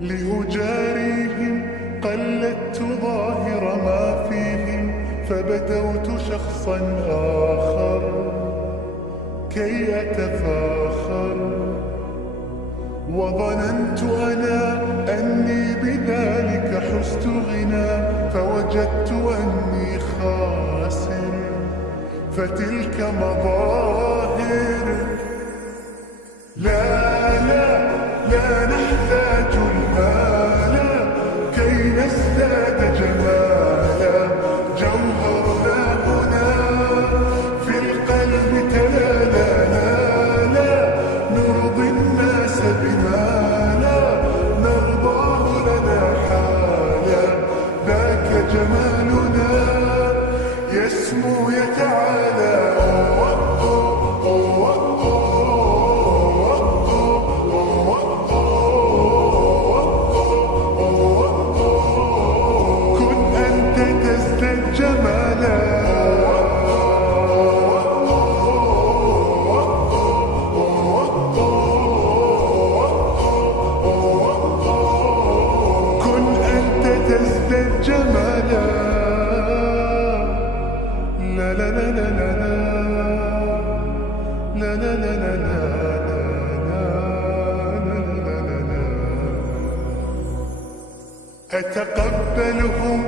لأجاريهم قلدت ظاهر ما فيهم، فبدوت شخصا آخر كي أتفاخر، وظننت أنا أني بذلك حزت غنى، فوجدت أني خاسر، فتلك مظاهر. لا لا لا نحتاج المال كي نزداد جمالا، جوهرنا هنا في القلب تلالا، لا نرضي الناس بما لا نرضاه لنا حالا، ذاك جمالنا يسمو يتعالى. جمالا لا لا لا لا لا لا لا لا لا. أتقبلهم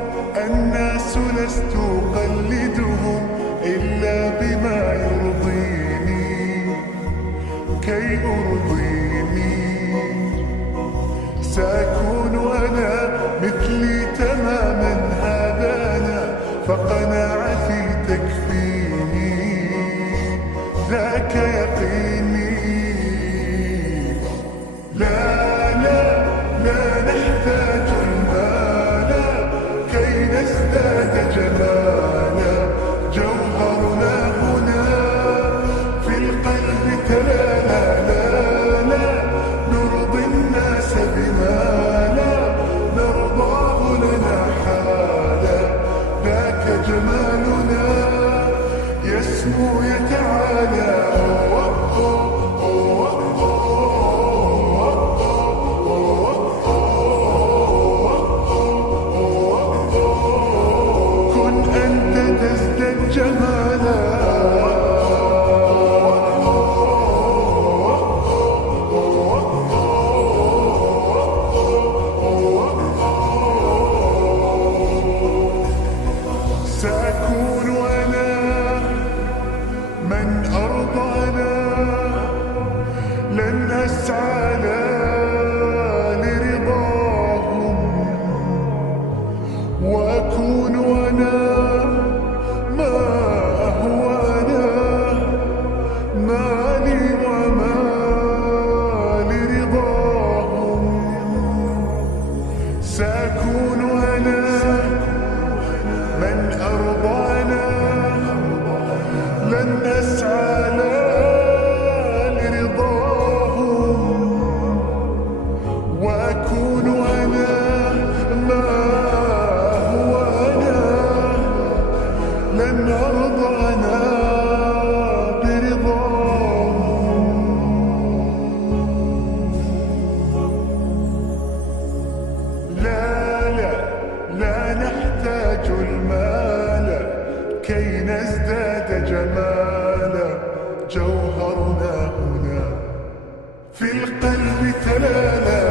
الناس لست أقلدهم إلا بما يرضيني كي أرضيني، سأكون أنا مثلي تماما هذا أنا، فقناعتي تكفيني ذاك يقيني. لا لا لا نحتاج المال كي نزداد جمالا، جوهرنا هنا في القلب تلالا، لا لا نرضي الناس بما لا نرضاه لنا حالا، ذاك جمالنا يسمو يتعالى. كن أنت تزداد جمالا. سأكون أنا من أرضانا، لن أسعى لرضاهم، وأكون أنا ما هو أنا، مالي وما لرضاهم. سأكون أنا من أرضانا، لن أسعى لرضاهم، وأكون أنا ما هو أنا، لن أرضى أنا برضاهم. لا لا لا نحتاج المال كي نزداد جمالا، جوهرنا هنا في القلب تلالا.